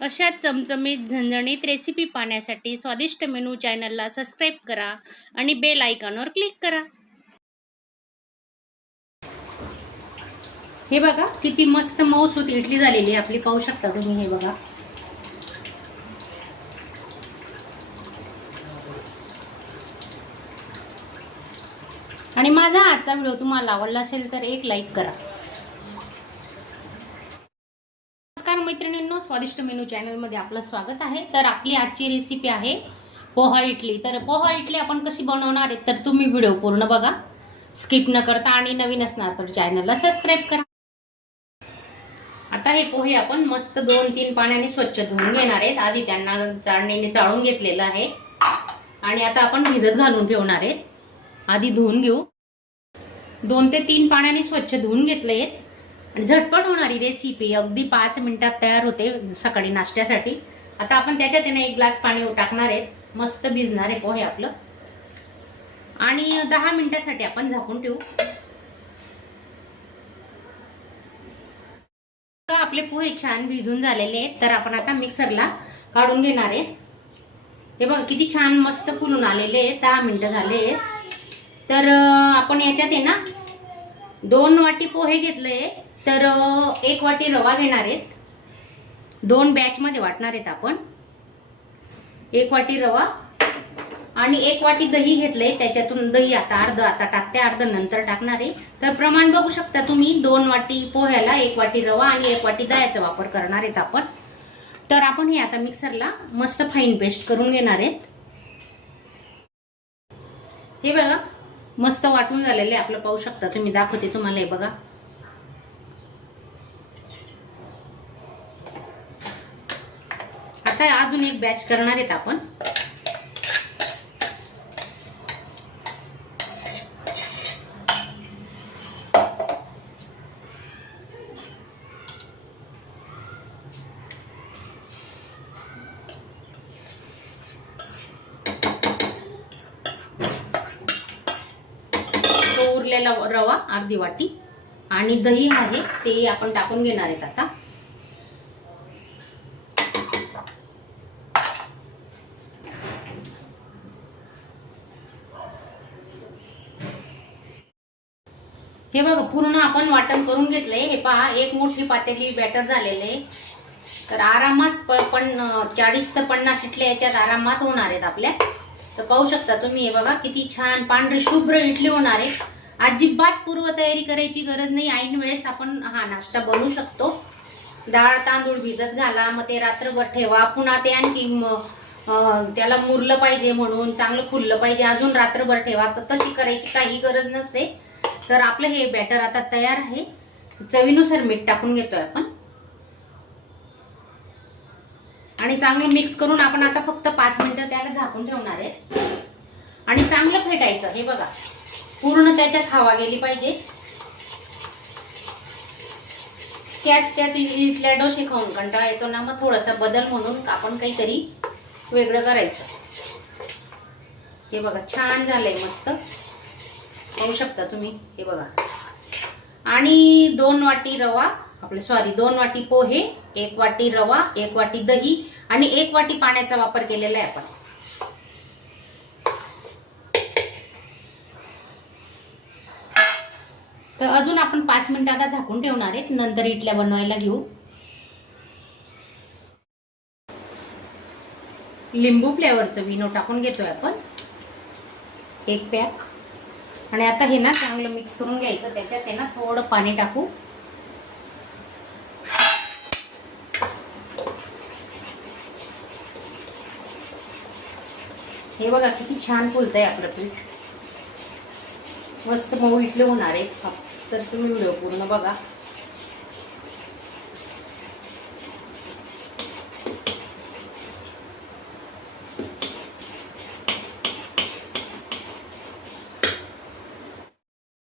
अशा चमचमीत झणझणीत रेसिपी पाहण्यासाठी स्वादिष्ट मेनू चॅनलला सबस्क्राईब करा आणि बेल आयकॉनवर क्लिक करा। हे बघा किती मस्त मऊसूत इडली झालेली आहे आपली, पाहू शकता तुम्ही। हे बघा आणि माझा आजचा व्हिडिओ तुम्हाला आवडला असेल तर एक लाईक करा। नमस्कार मैत्रिणींनो, स्वादिष्ट मेनू चॅनल मध्ये आपलं स्वागत आहे। तर आपली आजची रेसिपी आहे पोहा इडली। तर पोहा इडली आपण कशी बनवणार आहे तर तुम्ही व्हिडिओ पूर्ण बघा, स्किप न करता, आणि नवीन असणार तर चॅनलला सबस्क्राईब करा। आता हे पोहे आपण मस्त 2-3 पाण्याने स्वच्छ धुवून घेणार आहेत। आधी त्यांना चाळणीने चाळून घेतलेलं आहे आणि आता आपण भिजत घालून ठेवणार आहेत। आधी धुवून घेऊ। 2 ते 3 पाण्याने स्वच्छ धुवून घेतले आणि झटपट होणारी रेसिपी अगदी 5 मिनिटात तयार होते सकाळी नाश्त्यासाठी। आता आपण त्याच्यात 1 ग्लास पाणी टाकणार आहेत। मस्त भिजणार आहे पोहे आपलं आणि 10 मिनिटासाठी आपण झाकून ठेवू। आपले पोहे छान भिजून झालेले आहेत, तर आपण आता मिक्सरला काढून घेणार आहे। हे बघा किती छान मस्त फुलून आलेले आहेत। 10 मिनिटं झाले। तर आपण याच्यात आहे ना 2 वाटी पोहे घेतले, तर 1 वाटी रवा घेणार आहेत। 2 बॅच मध्ये वाटणार आहेत आपण। 1 वाटी रवा आणि 1 वाटी दही घेतले, त्याच्यातून दही आता अर्ध टाकते, अर्ध नंतर टाकणार आहे। तर प्रमाण बघू शकता तुम्ही, 2 वाटी पोह्याला 1 वाटी रवा आणि 1 वाटी दह्याचा वापर करणार आहेत आपण। तर आपण हे आता मिक्सरला मस्त फाईन पेस्ट करून घेणार आहेत। हे बघा मस्त वाटून झालेले आपलं, पाहू शकता तुम्ही, दाखवते तुम्हाला। हे बघा आता अजून एक बॅच करणार आहेत आपण। उरलेला रवा अर्धी वाटी आणि दही आहे ते आपण टाकून घेणार आहेत आता। हे बघा पूर्ण आपण वाटण करून घेतलंय। हे पहा, 1 मोठी पातेली बॅटर झालेले, तर आरामात 40 ते 50 इडल्या याच्यात आरामात होणार आहेत आपल्या। तर पाहू शकता तुम्ही, हे बघा किती छान पांढरी शुभ्र इडली होणार आहे। अजिबात पूर्व तयारी करायची गरज नाही, ऐन वेळेस आपण हा नाश्ता बनवू शकतो। डाळ तांदूळ भिजत घाला, मग ते रात्रभर ठेवा, पुन्हा ते आणखी त्याला मुरलं पाहिजे म्हणून, चांगलं फुललं पाहिजे अजून रात्रभर ठेवा, तर तशी करायची काही गरज नसते। तर आपलं हे बॅटर आता तयार आहे। चवीनुसार मीठ टाकून घेतोय आपण आणि चांगलं मिक्स करून आपण आता फक्त 5 मिनिटं त्याला झाकून ठेवणार आहे आणि चांगलं फेटायचं। हे बघा पूर्ण त्याच्यात हवा गेली पाहिजे। त्याच इडल्या डोसे खाऊन कंटाळा येतो ना, मग थोडासा बदल म्हणून आपण काहीतरी वेगळं करायचं। हे बघा छान झालंय मस्त, पाहू शकता तुम्ही। हे बघा आणि 2 वाटी रवा आपले 2 वाटी पोहे, 1 वाटी रवा, 1 वाटी दही आणि 1 वाटी पाण्याचा वापर केलेला आहे आपण। तर अजून आपण 5 मिनिटं आता झाकून ठेवणार आहेत, नंतर इडल्या बनवायला घेऊ। लिंबू फ्लेवरचं विनो टाकून घेतोय आपण 1 पॅक आणि आता हे ना चांगलं मिक्स करून घ्यायचं। त्याच्यात आहे ना थोडं पाणी टाकू। हे बघा किती छान फुलतंय आपलं पीठ, मस्त मऊ इडली होणार आहे। तर तुम्ही व्हिडिओ पूर्ण बघा।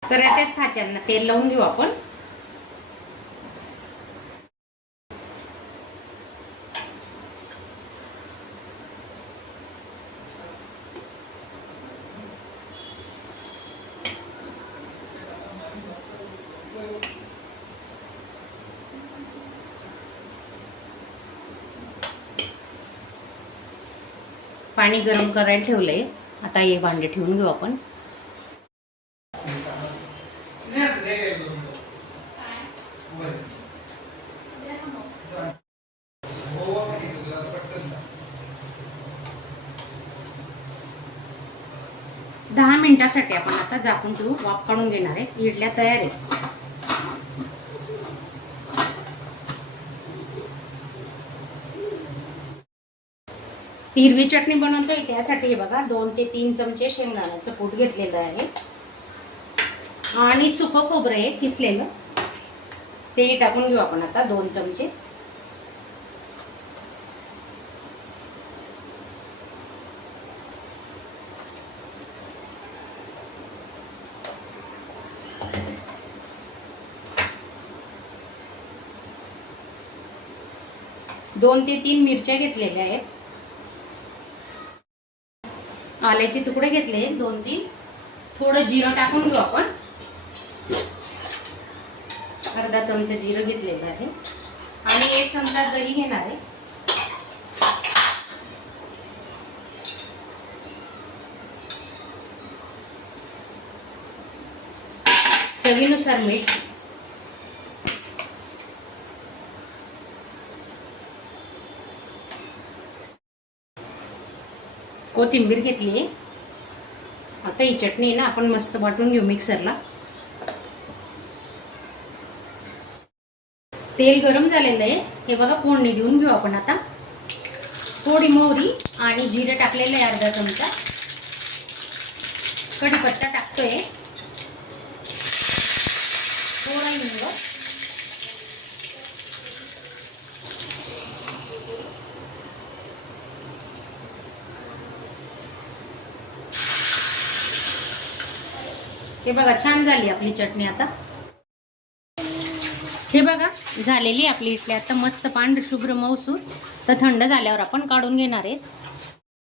तर त्या साच्यांना तेल लावून घेऊ आपण। पाणी गरम करायला ठेवलंय. आता हे भांडे ठेवून घेऊ आपण. दहा मिनिटासाठी आपण आता झाकून ठेवू. वाफ काढून घेणार आहे. इडल्या तयार आहेत. हिरवी चटणी बनवतोय त्यासाठी हे बघा 2 ते 3 चमचे शेंगदाण्याचं कूट घेतलेलं आहे आणि सुकं खोबरं आहे किसलेलं, ते टाकून घेऊ आपण आता 2 चमचे. दोन ते 3 मिरच्या घेतलेल्या आहेत. आल्याचे तुकडे घेतले 2-3. थोडं जिरं टाकून घेऊ आपण. अर्धा चमचा जिरं घेतलेलं आहे आणि 1 चमचा दही घेणार आहे. चवीनुसार मीठ. कोथिंबीर घेतली आहे. आता ही चटणी ना आपण मस्त वाटून घेऊ मिक्सरला. तेल गरम झालेलं आहे. हे बघा फोडणी देऊन घेऊ आपण आता. थोडी मोहरी आणि जिरे टाकलेलं आहे अर्धा चमचा. कढीपत्ता टाकतोय. थोडा हिंग. हे बघा छान झाली आपली चटणी. आता हे बघा झालेली आपली इडली आता मस्त पांढरी शुभ्र मऊसूर. तर थंड झाल्यावर आपण काढून घेणार आहे.